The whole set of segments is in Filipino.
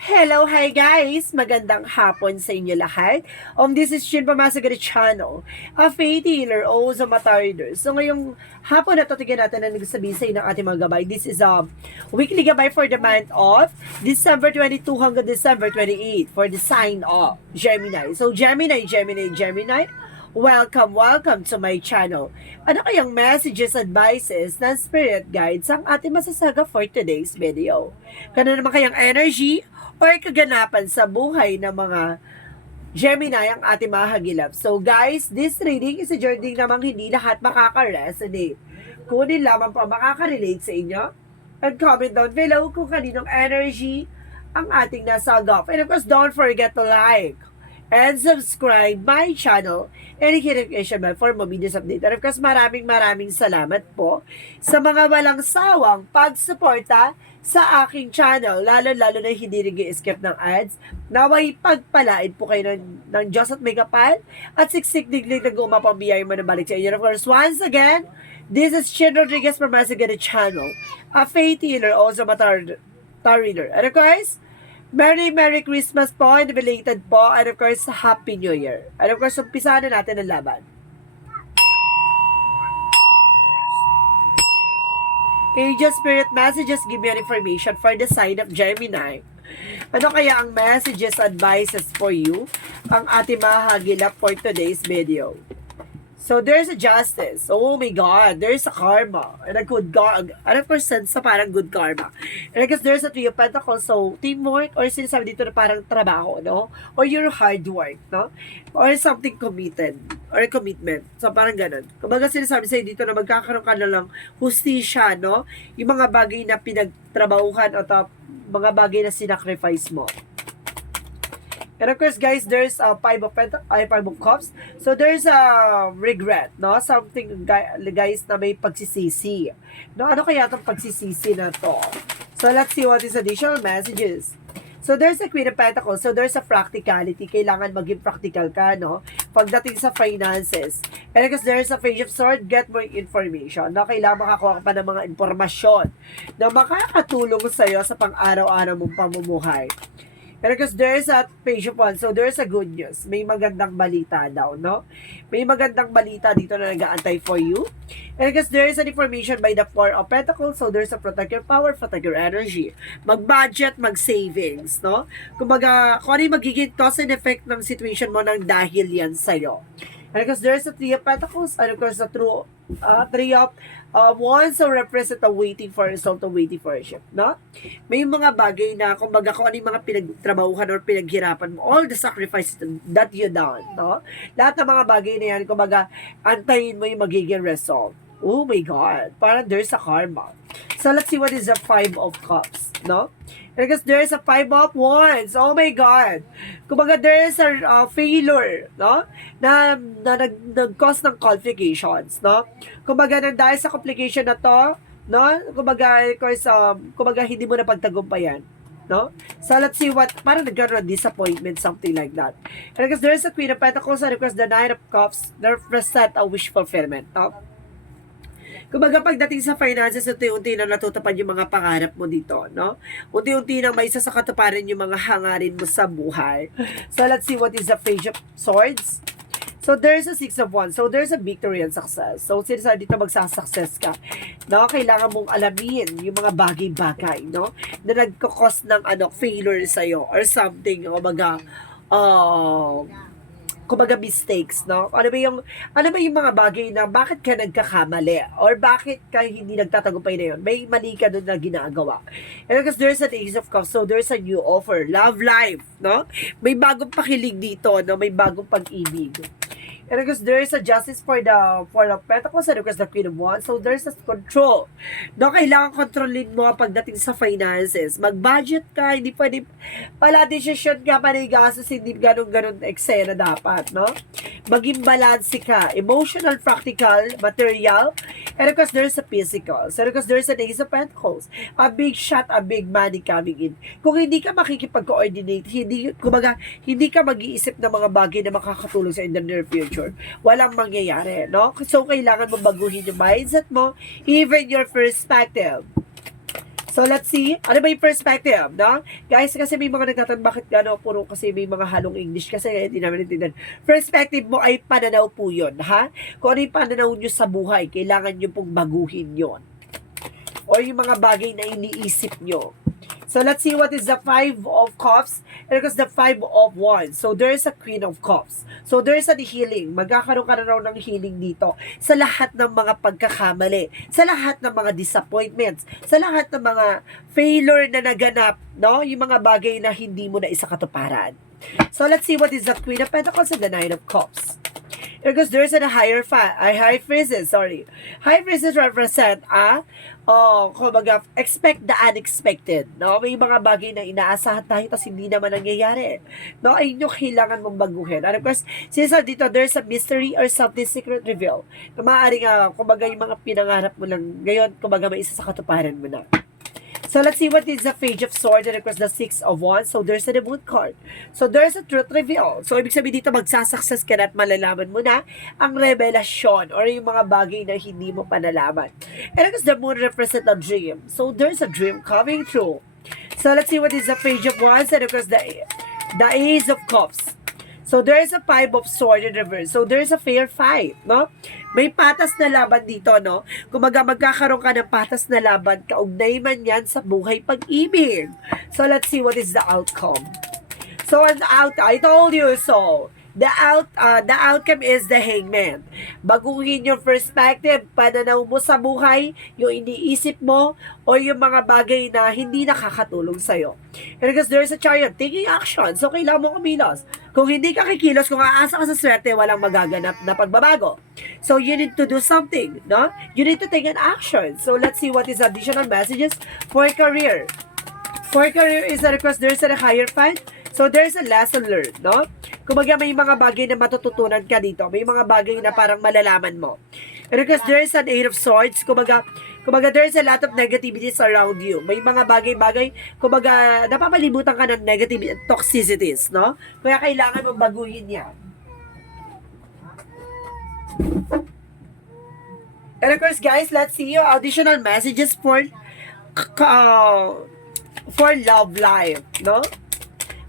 Hello, hi guys! Magandang hapon sa inyo lahat. This is Shin Pamasagari Channel, a faith healer, also matariders. So ngayong hapon na tignan natin ang nagsasabi sa inyo ng ating mga gabay. This is a weekly gabay for the month of December 22 hanggang December 28 for the sign of Gemini. So Gemini, welcome to my channel. Ano kayang messages, advices, na spirit guides ang ating masasaga for today's video? Kano naman kayang energy or kaganapan sa buhay ng mga Gemini ang ating mga hagilap. So guys, this reading is a journey namang hindi lahat makaka-resonate. Kunin lamang po makaka-relate sa inyo. And comment down below kung kaninong energy ang ating nasagap. And of course, don't forget to like and subscribe my channel and hit notification bell for more videos update. And of course, maraming salamat po sa mga walang sawang pagsuporta sa aking channel, lalo na hindi nag-skip ng ads. Naway pagpalain po kayo ng Diyos at may kapal at siksik diglig na gumapambiyay mo na balik sa inyo. And of course, once again, this is Chin Rodriguez from Masagana Channel, a faith healer, also tar reader. And of course, Merry Christmas po and belated po, and of course, Happy New Year. And of course, umpisahan na natin ang laban. Angel Spirit Messages give me an information for the sign of Gemini. Ano kaya ang messages, advices for you ang ating mahagilap for today's video? So, there's a justice. Oh my God. There's a karma. And a good karma. And of course, sa parang good karma. And I guess there's a Three of Pentacles. So, teamwork or sinasabi dito na parang trabaho, no? Or your hard work, no? Or something committed. Or commitment. So, parang ganun. Kumbaga sinasabi sa'yo dito na magkakaroon ka na lang hustisya, no? Yung mga bagay na pinagtrabahuhan o mga bagay na sinacrifice mo. And of course, guys, there's a Five of Cups. So, there's a regret, no? Something, guys, na may pagsisisi. No? Ano kaya itong pagsisisi na to? So, let's see what is additional messages. So, there's a Queen of Pentacles. So, there's a practicality. Kailangan maging practical ka, no? Pagdating sa finances. And of course, there's a Page of Swords. Get more information. No? Kailangan makakuha ka pa ng mga informasyon na makakatulong sa'yo sa pang-araw-araw mong pamumuhay. And because there's a Page of Wands, so there's a good news. May magandang balita daw, no? May magandang balita dito na nag-aantay for you. And because there is an information by the Four of Pentacles, so there's a protect your power, protect your energy. Mag-budget, mag-savings, no? Kumbaga, kung ano yung magiging cause and effect ng situation mo nang dahil yan sa'yo. And because there's a Three of Pentacles, and of course, the Three of Wands, so represent a waiting for result, a waiting for a shift, no? May mga bagay na, kumbaga, kung ano yung mga pinagtrabahuhan or pinaghirapan mo, all the sacrifices that you done, no? Lahat ng mga bagay na yan, kumbaga, antayin mo yung magiging result. Oh my God, parang there's a karma. So, let's see what is the Five of Cups, no? Because there is a Five of Wands. Oh my God. Kumbaga, there is a failure, no? Na nag-cause ng complications, no? Kumbaga, dahil sa complication na to, no? Kumbaga, kumbaga, hindi mo na pagtagumpayan, no? So, let's see what, parang nagkaroon ng disappointment, something like that. And because there is a Queen of Pentacles, and because the Nine of Cups, they represent a wish fulfillment, no? Kumbaga pagdating sa finances, unti-unti na natutupad yung mga pangarap mo dito, no? Unti-unti na may isa sa katuparan yung mga hangarin mo sa buhay. So, let's see what is the Page of Swords. So, there's a Six of Wands. So, there's a victory and success. So, sinasabi dito magsasuccess ka. No? Kailangan mong alamin yung mga bagay-bagay, no? Na nagkakos ng failure sa'yo or something, o kumbaga mistakes, no? Ano ba yung mga bagay na bakit ka nagkakamali or bakit ka hindi nagtatagumpay na yun? May mali ka doon na ginagawa. And because there's an Ace of Cups, so there's a new offer, love life, no? May bagong pakilig dito, no? May bagong pag-ibig. And because there is a justice for the Four of Pentacles and because the Queen of Wands, so there's a control. No, kailangan kontrolin mo pagdating sa finances. Mag-budget ka, hindi pwede pala decision ka, panigastos, hindi ganun eksena dapat, no? Maging balance ka, emotional, practical, material, and of course there's a physical. So because there's an Ace of Pentacles, a big shot, a big money coming in. Kung hindi ka makikipag-coordinate, hindi ka mag-iisip ng mga bagay na makakatulong sa in the near future, walang mangyayari, no? So, kailangan mo baguhin yung mindset mo, even your perspective. So, let's see. Ano ba yung perspective, no? Guys, kasi may mga nagtatanong bakit gano'n puro kasi may mga halong English kasi hindi namin natindihan. Perspective mo ay pananaw po yun, ha? Kung ano yung pananaw nyo sa buhay, kailangan nyo pong baguhin yon. Or yung mga bagay na iniisip nyo. So, let's see what is the 5 of Cups. And because the 5 of Wands. So, there is a Queen of Cups. So, there is a healing. Magkakaroon ka na raw ng healing dito. Sa lahat ng mga pagkakamali. Sa lahat ng mga disappointments. Sa lahat ng mga failure na naganap. No? Yung mga bagay na hindi mo na isa katuparan. So, let's see what is the Queen of Pentacles and the Nine of Cups. Because there's a high priestess, sorry. High priestess represent kumbaga, expect the unexpected, no? May mga bagay na inaasahan tayo tapos hindi naman nangyayari, no? Ay yung kailangan mong baguhin. And of course, since dito, there's a mystery or something secret reveal na maaaring, kumbaga, yung mga pinangarap mo lang, ngayon, kumbaga, may isa sa katuparan mo na. So, let's see what is the Page of Swords and of course the Six of Wands. So, there's a Moon card. So, there's a truth reveal. So, ibig sabihin dito, magsasucess ka na at malalaman mo na ang revelasyon or yung mga bagay na hindi mo pa nalaman. And of course, the Moon represents a dream. So, there's a dream coming true. So, let's see what is the Page of Wands and of course the Ace of Cups. So, there is a 5 of Swords in reverse. So, there is a fair fight, no? May patas na laban dito, no? Kumaga magkakaroon ka ng patas na laban, kaugnay man yan sa buhay pag-ibig. So, let's see what is the outcome. So, I told you so. The outcome is the Hangman. Baguhin yung perspective, pananaw mo sa buhay, yung iniisip mo, o yung mga bagay na hindi nakakatulong sa'yo. And because there's a Chariot, taking action. So, kailangan mo kumilos. Kung hindi ka kikilos, kung aasa ka sa swerte, walang magaganap na pagbabago. So, you need to do something, no? You need to take an action. So, let's see what is additional messages for career. For career is that because there's a higher fight. So, there's a lesson learned, no? Kumbaga, may mga bagay na matututunan ka dito. May mga bagay na parang malalaman mo. And because there's an Eight of Swords, kumbaga, there's a lot of negativities around you. May mga bagay-bagay, kumbaga, napapalibutan ka ng negative toxicities, no? Kaya kailangan mong baguhin yan. And of course, guys, let's see your additional messages for love life, no?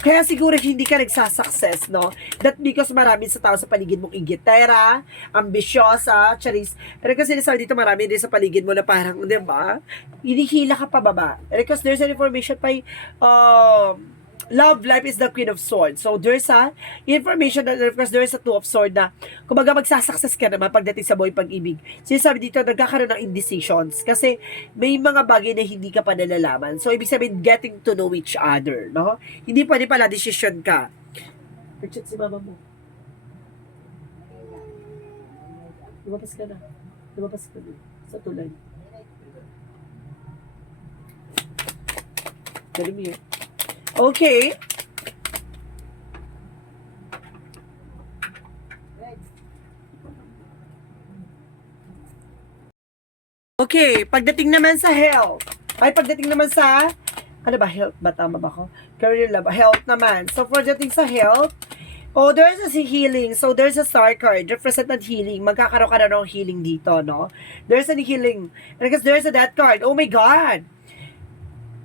Kaya siguro hindi ka nagsasucess, no? That because marami sa tao sa paligid mong igitera, ambisyosa, charis. Pero kasi sinasabi dito marami din sa paligid mo na parang, di ba? Hinihila ka pababa. Because there's an information by, love life is the Queen of Swords. So, there's a information that, of course, there's a Two of Swords na, kumbaga, magsasucess ka naman pagdating sa buhay pag-ibig. Sinasabi dito, nagkakaroon ng indecisions. Kasi, may mga bagay na hindi ka pa nalalaman. So, ibig sabihin, getting to know each other, no? Hindi pwede pala decision ka. Richard, si mama mo. Lumabas ka na. Lumabas ka na. Sa tulay. Dali mo yun. Okay. Okay, pagdating naman sa health. Pagdating naman sa, ano ba, health ba? Tama ba ko? Career love, health naman. So, pagdating sa health, there's a healing. So, there's a star card, represented healing. Magkakaroon ka na ng healing dito, no? There's a healing. And because there's a death card. Oh my God!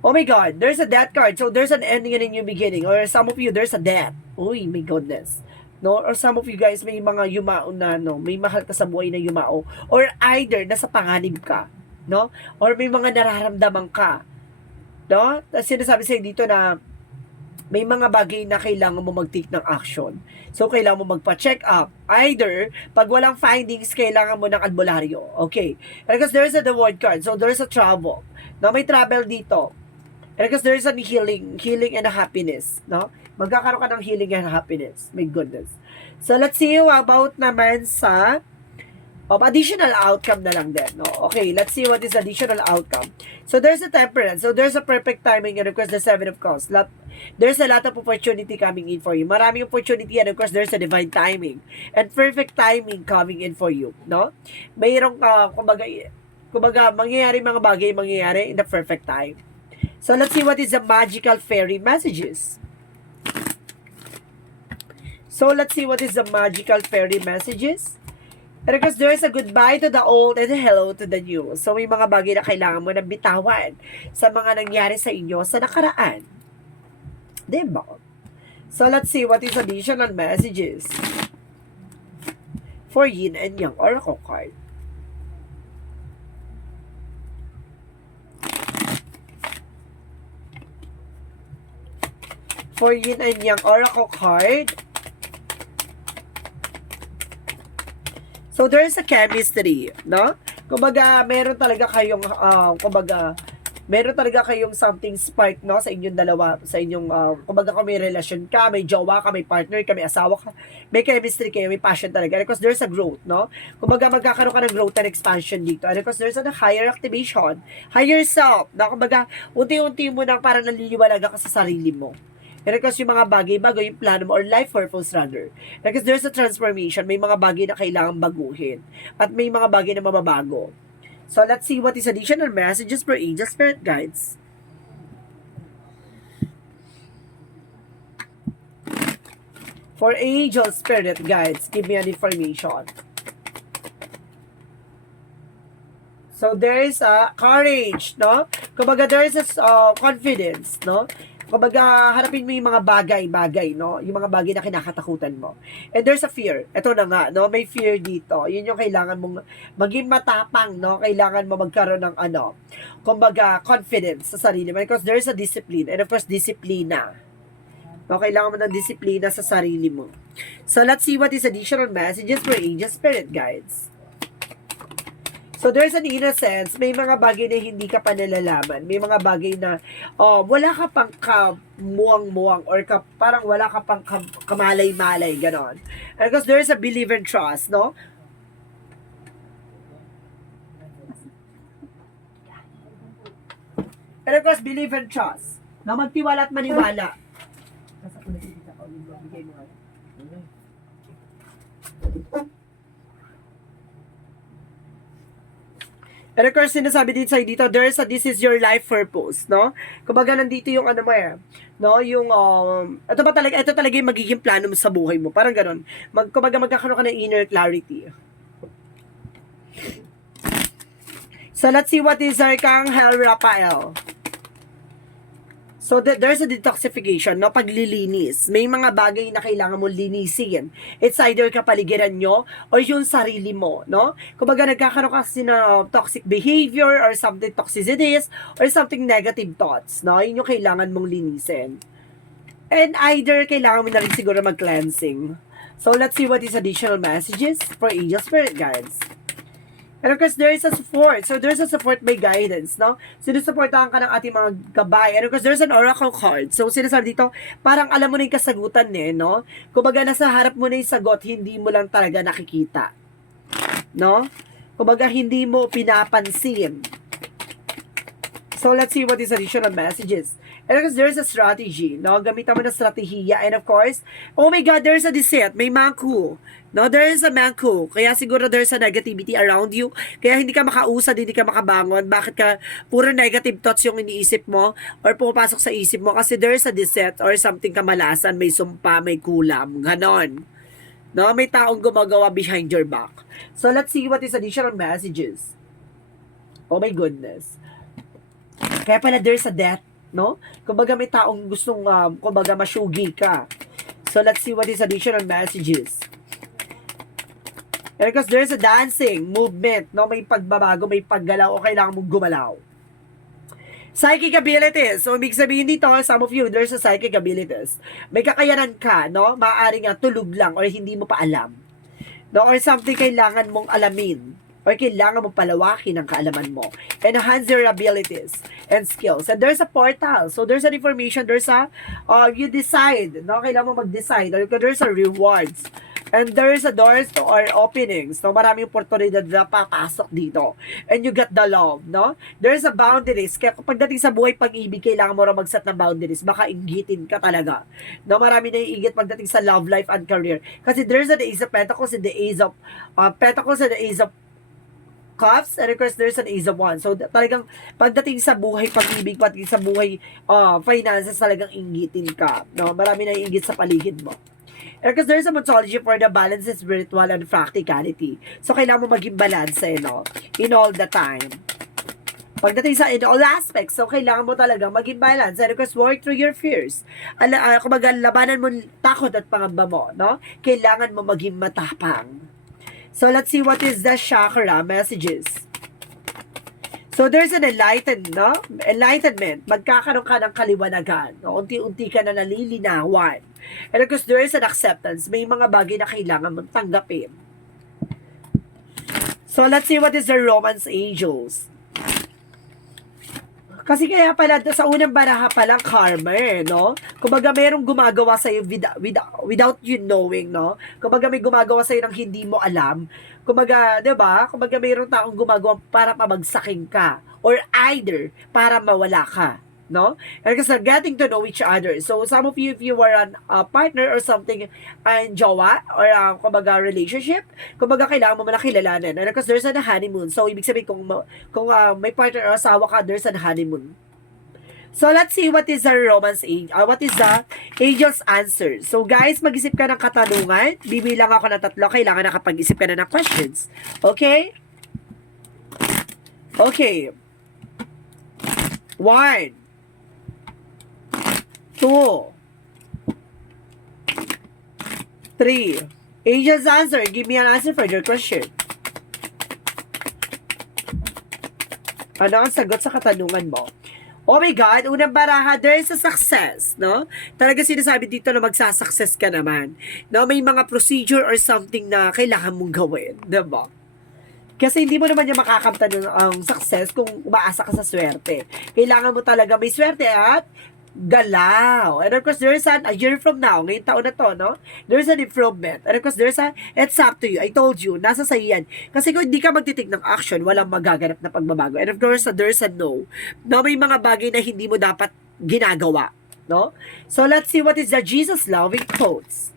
Oh my God, there's a death card. So, there's an ending and a new beginning. Or some of you, there's a death. Uy, my goodness. No? Or some of you guys, may mga yumao na, no? May mahal ka sa buhay na yumao. Or either, nasa panganib ka. No? Or may mga nararamdaman ka. No? Sinasabi sa'yo dito na may mga bagay na kailangan mo mag-take ng action. So, kailangan mo magpa-check up. Either, pag walang findings, kailangan mo ng albularyo. Okay. Because there's a the word card. So, there's a travel. No? May travel dito. Because there's a healing and a happiness, no? Magkakaroon ka ng healing and happiness. My goodness. So, let's see about naman sa additional outcome na lang din, no? Okay, let's see what is additional outcome. So, there's a temperance. So, there's a perfect timing and of course, the Seven of Cups. There's a lot of opportunity coming in for you. Maraming opportunity and of course, there's a divine timing. And perfect timing coming in for you, no? Mayroong, kumbaga, mangyayari mga bagay, mangyayari in the perfect time. So, let's see what is the magical fairy messages. So, let's see what is the magical fairy messages. And because there's a goodbye to the old and hello to the new. So may mga bagay na kailangan mo nang bitawan sa mga nangyari sa inyo sa nakaraan. Diba? So let's see what is additional messages for Yin and Yang Oracle card. For Yin and Yang Oracle card. So, there's a chemistry, no? Kumbaga, meron talaga kayong, meron talaga kayong something spark, no? Sa inyong dalawa, sa inyong, kumbaga kung may relasyon ka, may jowa ka, may partner ka, may asawa ka, may chemistry kayo, may passion talaga. Because there's a growth, no? Kumbaga, magkakaroon ka ng growth and expansion dito. And because there's a higher activation, higher self, no? Kumbaga, unti-unti mo nang parang naliliwalaga ka sa sarili mo. And because yung mga bagay-bago, yung plano mo, or life purpose rather. Because there's a transformation, may mga bagay na kailangan baguhin. At may mga bagay na mababago. So, let's see what is additional messages for angel spirit guides. For angel spirit guides, give me an information. So, there is a courage, no? Kumbaga, there is a confidence, no? Kumbaga, harapin mo yung mga bagay-bagay, no? Yung mga bagay na kinakatakutan mo. And there's a fear. Ito na nga, no? May fear dito. Yun yung kailangan mong maging matapang, no? Kailangan mo magkaroon ng kumbaga, confidence sa sarili mo. Because there's a discipline. And of course, disiplina. No? Kailangan mo ng disiplina sa sarili mo. So, let's see what is additional messages for angel spirit guides. So, there's an innocence. May mga bagay na hindi ka pa nalalaman. May mga bagay na wala ka pang kamuang-muang or parang wala ka pang kamalay-malay, ganon. And because there's a belief and trust, no? And of course, believe and trust. Na magtiwala at maniwala. And of course, sinasabi din sa'yo dito, this is your life purpose, no? Kumbaga, nandito yung mo no? Yung, ito talaga yung magiging plano mo sa buhay mo. Parang ganun. Kumbaga, magkakaroon ka ng inner clarity. So, let's see what is Archangel Raphael. So, there's a detoxification, no? Paglilinis. May mga bagay na kailangan mo linisin. It's either kapaligiran nyo or yung sarili mo, no? Kumbaga, nagkakaroon kasi na toxic behavior or something toxicities or something negative thoughts, no? Yun yung kailangan mong linisin. And either kailangan mo na rin siguro mag-cleansing. So, let's see what is additional messages for angel spirit guides. And of course, there is a support. So, there's a support by guidance, no? Sinusuportahan ka ng ating mga gabay. And of course, there's an oracle card. So, sinasabi dito, parang alam mo na yung kasagutan no? Kumbaga, nasa harap mo na yung sagot, hindi mo lang talaga nakikita. No? Kumbaga, hindi mo pinapansin. So, let's see what is additional messages. And because there's a strategy, no? Gamitan mo na strategiya. And of course, oh my God, there's a deceit. May manku. No, there is a manku. Kaya siguro there's a negativity around you. Kaya hindi ka makausad, hindi ka makabangon. Bakit ka puro negative thoughts yung iniisip mo or pumapasok sa isip mo? Kasi there's a deceit or something kamalasan, may sumpa, may kulam. Ganon. No, may taong gumagawa behind your back. So, let's see what is additional messages. Oh my goodness. Kaya pala there's a death, no? Kumbaga may taong gustong, kumbaga masyugi ka. So, let's see what is additional messages. And because there's a dancing, movement, no? May pagbabago, may paggalaw, o kailangan mong gumalaw. Psychic abilities. So, ibig sabihin dito, some of you, there's a psychic abilities. May kakayanan ka, no? Maaaring nga tulog lang or hindi mo pa alam. No? Or something kailangan mong alamin. Or kailangan mong palawakin ang kaalaman mo. Enhance your abilities and skills. And there's a portal. So, there's an information. There's a, you decide. No? Kailangan mo mag-decide. Or there's a rewards. And there is a doors to or openings. No? Maraming oportunidad na papasok dito. And you get the love. No? There is a boundaries. Kaya pagdating sa buhay pag-ibig, kailangan mo rin mag-set ng boundaries. Baka inggitin ka talaga. No? Marami na iingit pagdating sa love life and career. Kasi there's the Ace of Pentacles and the Ace of Pentacles and the Ace of Cups, and of course, there's an Ace of Wands. So, talagang pagdating sa buhay pag-ibig, pagdating sa buhay finances, talagang inggitin ka. No? Marami na iingit sa paligid mo. Because there's a methodology for the balance in spiritual and practicality. So, kailangan mo maging balance, no? In all the time. Pagdating sa in all aspects, so kailangan mo talagang maging balance. And because work through your fears. Kumbaga, labanan mo takot at pangamba mo, no? Kailangan mo maging matapang. So, let's see what is the chakra messages. So, there's an enlightenment. Magkakaroon ka ng kaliwanagan. No? Unti-unti ka na nalilinawan. And of course, there is an acceptance. May mga bagay na kailangan mong tanggapin. So, let's see what is the romance angels. Kasi kaya pala, sa unang baraha palang karma, no? Kumbaga, merong gumagawa sa'yo without you knowing, no? Kumbaga, may gumagawa sa'yo ng hindi mo alam. Kumbaga, di ba? Kumbaga, mayroong taong gumagawa para pabagsakin ka. Or either, para mawala ka. No? And kasi getting to know each other. So, some of you, if you were a partner or something, jowa, or kumbaga, relationship, kumbaga, kailangan mo manakilalanan. And because there's a honeymoon. So, ibig sabihin, kung may partner or asawa ka, there's a honeymoon. So, let's see what is the romance what is the angel's answer. So, guys, mag-isip ka ng katanungan. Bibilang ako ng 3. Kailangan nakapag-isip ka na ng questions. Okay? Okay. 1, 2, 3. Angel's answer. Give me an answer for your question. Ano ang sagot sa katanungan mo? Oh my God, unang baraha, there is a success, no? Talaga sinasabi dito na magsasucess ka naman. No? May mga procedure or something na kailangan mong gawin, diba? Kasi hindi mo naman yung makakamtan ng success kung umaasa ka sa swerte. Kailangan mo talaga may swerte at galaw. And of course, there's a year from now, ngayong taon na to, no? There's an improvement. And of course, it's up to you. I told you, nasa sa'yo yan. Kasi kung hindi ka magtitik ng action, walang magaganap na pagbabago. And of course, there's a no. No, may mga bagay na hindi mo dapat ginagawa, no? So, let's see what is the Jesus-loving quotes.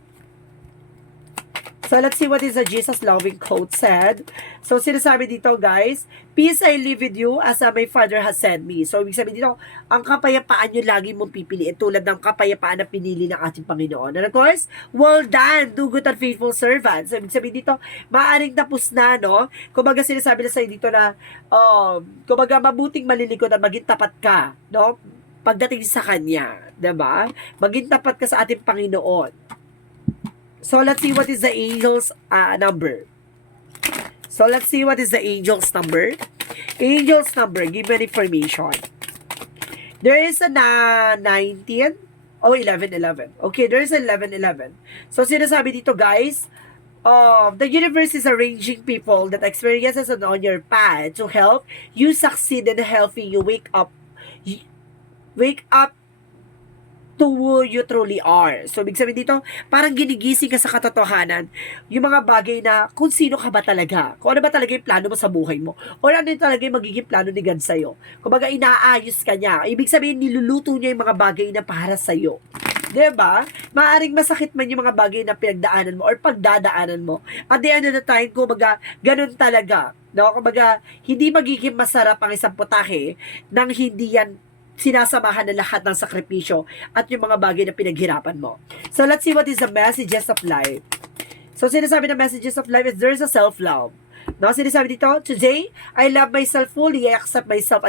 So, let's see what is the Jesus-loving quote said. So, sinasabi dito, guys, peace I live with you as my Father has sent me. So, ibig sabihin dito, ang kapayapaan nyo lagi mong pipiliin tulad ng kapayapaan na pinili ng ating Panginoon. And of course, well done, do good and faithful servants. So, ibig sabihin dito, maaaring tapos na, no? Kumbaga, sinasabi na sa'yo dito na, kumbaga, mabuting malilingkod at maging tapat ka, no? Pagdating sa Kanya, diba? Maging tapat ka sa ating Panginoon. So, let's see what is the angel's number. So, let's see what is the angel's number. Angel's number, give me information. There is a 19. Oh, 11. Okay, there is a 11. So, sinasabi dito, guys, the universe is arranging people that experiences on your path to help you succeed in helping you wake up to who you truly are. So, ibig sabihin dito, parang ginigising ka sa katotohanan yung mga bagay na kung sino ka ba talaga. Kung ano ba talaga yung plano mo sa buhay mo. O ano yung talaga yung magiging plano ni God sa'yo. Kumbaga, inaayos ka niya. Ibig sabihin, niluluto niya yung mga bagay na para sa'yo. Diba? Maaring masakit man yung mga bagay na pinagdaanan mo or pagdadaanan mo. At the end of the time, kumbaga, ganun talaga. No? Kumbaga, hindi magiging masarap ang isang putahe nang hindi yan sinasamahan na lahat ng sakripisyo at yung mga bagay na pinaghirapan mo. So, let's see what is the messages of life. So, sinasabi na messages of life is there's a self-love. No, sinasabi dito, today, I love myself fully. I accept myself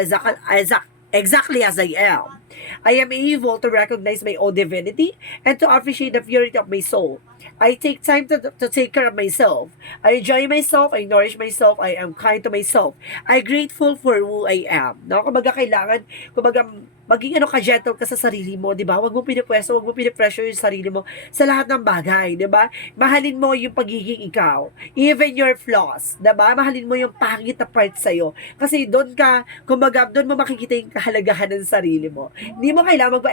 exactly as I am. I am able to recognize my own divinity and to appreciate the purity of my soul. I take time to take care of myself. I enjoy myself. I nourish myself. I am kind to myself. I'm grateful for who I am. No? Kumbaga kailangan, kumbaga maging gentle ka sa sarili mo, di ba? Huwag mo pinipwesto, huwag mo pinipressure yung sarili mo sa lahat ng bagay, di ba? Mahalin mo yung pagiging ikaw. Even your flaws, di ba? Mahalin mo yung pangit na part sa'yo. Kasi doon ka, kumbaga, doon mo makikita yung kahalagahan ng sarili mo. Hindi mo kailangan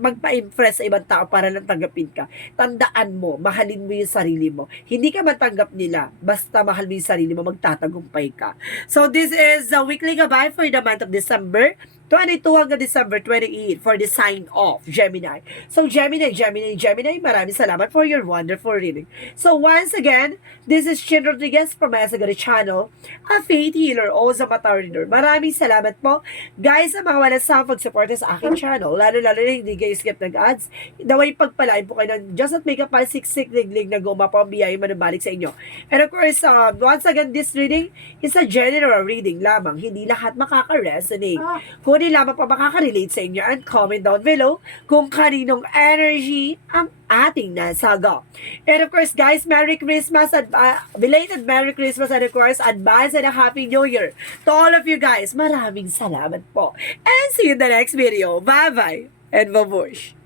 magpa-impress sa ibang tao para lang tanggapin ka. Tandaan mo, mahalin mo yung sarili mo. Hindi ka matanggap nila, basta mahal mo yung sarili mo, magtatagumpay ka. So, this is the weekly gabay for the month of December. 22 hanggang December 28 for the sign of Gemini. So Gemini, maraming salamat for your wonderful reading. So once again, this is Chin Rodriguez from Masagari Channel, a faith healer o sa mata reader. Maraming salamat po. Guys, sa mga wala sa pag-support sa aking channel, lalo-lalo na hindi kayo skip nag-ads, naway pagpalain po kayo ng Diyos at may kapalsiksik liglig na gumapa ang biyaya manubalik sa inyo. And of course, once again, this reading is a general reading lamang. Hindi lahat makaka-resonate. Kung hindi lamang pa makaka-relate sa inyo, and comment down below kung kaninong energy ang ating nasaga. And of course, guys, Merry Christmas at belated Merry Christmas and of course, advance and a Happy New Year to all of you guys. Maraming salamat po. And see you in the next video. Bye-bye and babush.